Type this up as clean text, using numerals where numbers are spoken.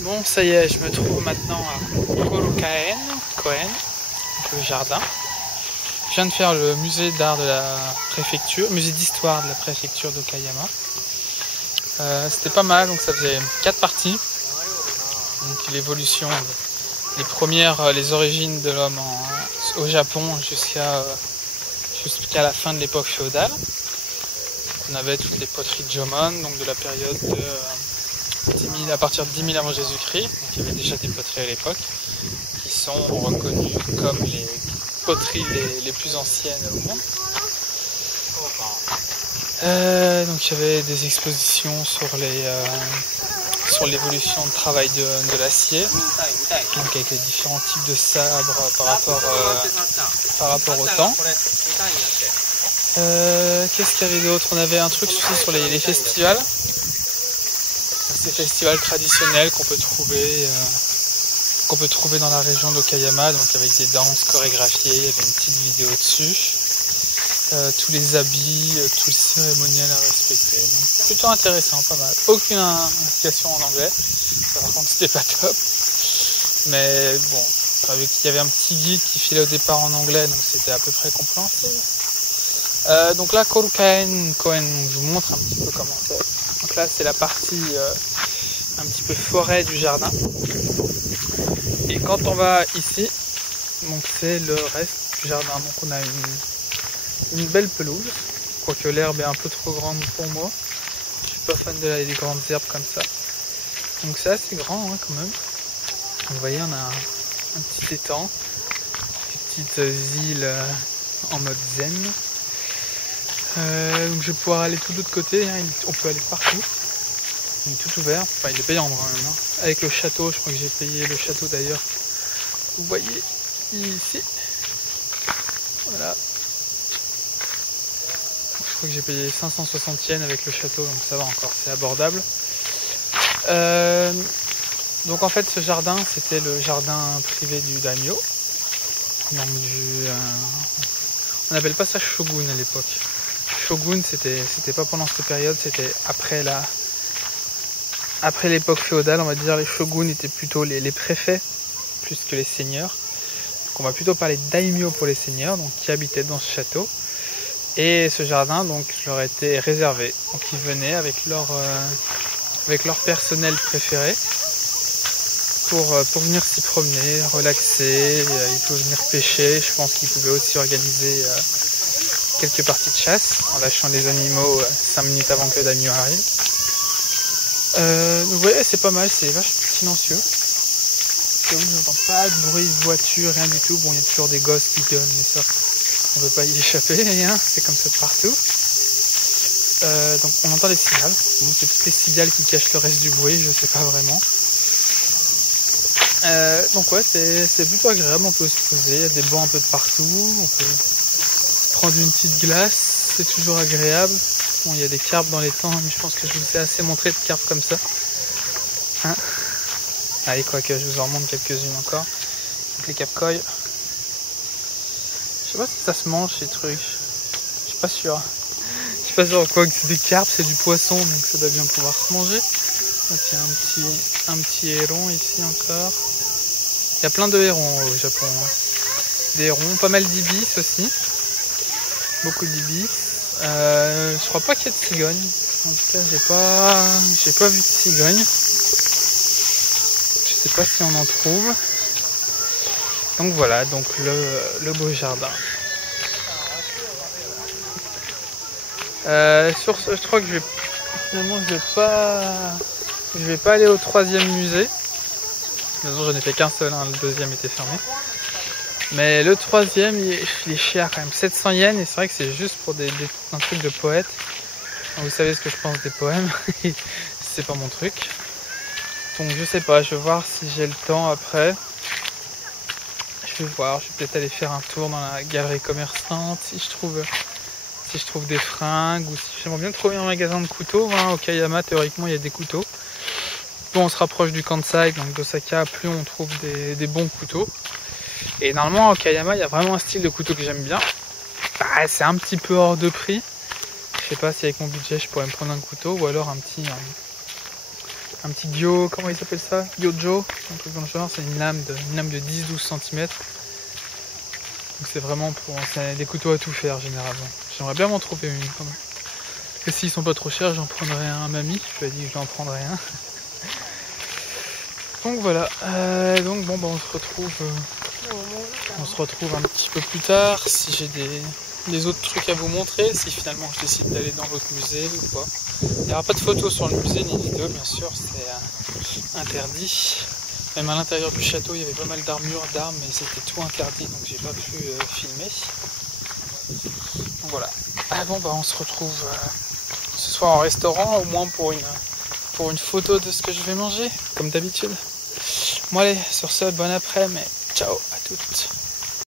Bon, ça y est, je me trouve maintenant à Koen, le jardin. Je viens de faire le musée d'art de la préfecture, musée d'histoire de la préfecture d'Okayama. C'était pas mal, donc ça faisait 4 parties. Donc l'évolution, les origines de l'homme au Japon jusqu'à la fin de l'époque féodale. On avait toutes les poteries de Jomon, donc de la période de à partir de 10 000 avant Jésus-Christ. Donc il y avait déjà des poteries à l'époque qui sont reconnues comme les poteries les plus anciennes au monde. Donc il y avait des expositions sur l'évolution de travail de l'acier, donc avec les différents types de sabres par rapport au temps. Qu'est-ce qu'il y avait d'autre? On avait un truc aussi sur les festivals. Ces festivals traditionnels qu'on peut trouver dans la région d'Okayama, donc avec des danses chorégraphiées, il y avait une petite vidéo dessus. Tous les habits, tout le cérémoniel à respecter. Donc, plutôt intéressant, pas mal. Aucune indication en anglais. Par contre, c'était pas top. Mais bon, il y avait un petit guide qui filait au départ en anglais, donc c'était à peu près compréhensible. Donc là, Koen, je vous montre un petit peu comment c'est. Donc là, c'est la partie un petit peu forêt du jardin. Et quand on va ici, donc c'est le reste du jardin. Donc on a une belle pelouse, quoique l'herbe est un peu trop grande pour moi. Je suis pas fan des grandes herbes comme ça. Donc c'est assez grand hein, quand même. Vous voyez, on a un petit étang, des petites îles en mode zen. Donc je vais pouvoir aller tout de l'autre côté, hein. On peut aller partout. Il est tout ouvert, enfin il est payant quand même. Hein. Avec le château, je crois que j'ai payé le château d'ailleurs. Vous voyez ici. Voilà. Je crois que j'ai payé 560 yens avec le château, donc ça va encore, c'est abordable. Donc en fait ce jardin, c'était le jardin privé du daimyo. Donc on n'appelle pas ça shogun à l'époque. Shogun, c'était pas pendant cette période, c'était après l'époque féodale, on va dire. Les shoguns étaient plutôt les préfets, plus que les seigneurs. Donc on va plutôt parler de daimyo pour les seigneurs, donc qui habitaient dans ce château. Et ce jardin, donc, leur était réservé. Donc ils venaient avec leur personnel préféré pour venir s'y promener, relaxer. Ils pouvaient venir pêcher. Je pense qu'ils pouvaient aussi organiser quelques parties de chasse en lâchant les animaux 5 minutes avant que le daimyo arrive. Donc vous voyez, c'est pas mal, c'est vachement silencieux. Je n'entends pas de bruit de voiture, rien du tout. Bon, il y a toujours des gosses qui gueulent, mais ça, on ne peut pas y échapper, rien. C'est comme ça de partout. Donc on entend les cigales. Bon, c'est toutes les cigales qui cachent le reste du bruit, je sais pas vraiment. Donc ouais, c'est plutôt agréable, on peut se poser, il y a des bancs un peu de partout, on peut prendre une petite glace, c'est toujours agréable. Bon, il y a des carpes dans les temps, mais je pense que je vous ai assez montré de carpes comme ça. Hein? Allez, quoique, je vous en remonte quelques-unes encore. Donc les capcoy. Je sais pas si ça se mange ces trucs. Je suis pas sûr. Je suis pas sûr quoi que c'est des carpes, c'est du poisson, donc ça doit bien pouvoir se manger. Donc il y a un petit héron ici encore. Il y a plein de hérons au Japon. Hein. Des hérons, pas mal d'ibis aussi. Beaucoup d'ibis. Je crois pas qu'il y a de cigognes. En tout cas, j'ai pas vu de cigognes. Je sais pas si on en trouve. Donc voilà, donc le beau jardin. Sur ce, je crois que je vais pas aller au 3e musée. De toute façon, j'en ai fait qu'un seul, hein, le 2e était fermé. Mais le 3e, il est cher quand même, 700 yens, et c'est vrai que c'est juste pour un truc de poète. Vous savez ce que je pense des poèmes, c'est pas mon truc. Donc je sais pas, je vais voir si j'ai le temps après. Je vais peut-être aller faire un tour dans la galerie commerçante, si je trouve des fringues, ou si j'aimerais bien trouver un magasin de couteaux. Hein. Au Okayama, théoriquement, il y a des couteaux. Plus on se rapproche du Kansai, donc d'Osaka, plus on trouve des bons couteaux. Et normalement, à Okayama, il y a vraiment un style de couteau que j'aime bien. Bah, c'est un petit peu hors de prix. Je sais pas si avec mon budget, je pourrais me prendre un couteau, ou alors un un petit Gyo, comment il s'appelle ça? Gyojo, un truc dans le genre, c'est une lame de 10-12 cm. Donc c'est vraiment c'est des couteaux à tout faire généralement. J'aimerais bien m'en trouver une quand même. Et s'ils sont pas trop chers, j'en prendrai un à mamie. Je lui ai dit que j'en prendrais un. Donc voilà. Donc bon, bah, on se retrouve un petit peu plus tard si j'ai des autres trucs à vous montrer, si finalement je décide d'aller dans l'autre musée ou pas. Il n'y aura pas de photos sur le musée ni de vidéos, bien sûr, c'est interdit. Même à l'intérieur du château, il y avait pas mal d'armures, d'armes, mais c'était tout interdit, donc j'ai pas pu filmer. Donc voilà. Ah bon, bah on se retrouve ce soir en restaurant, au moins pour une photo de ce que je vais manger, comme d'habitude. Bon allez, sur ce, bon après-midi, ciao à toutes.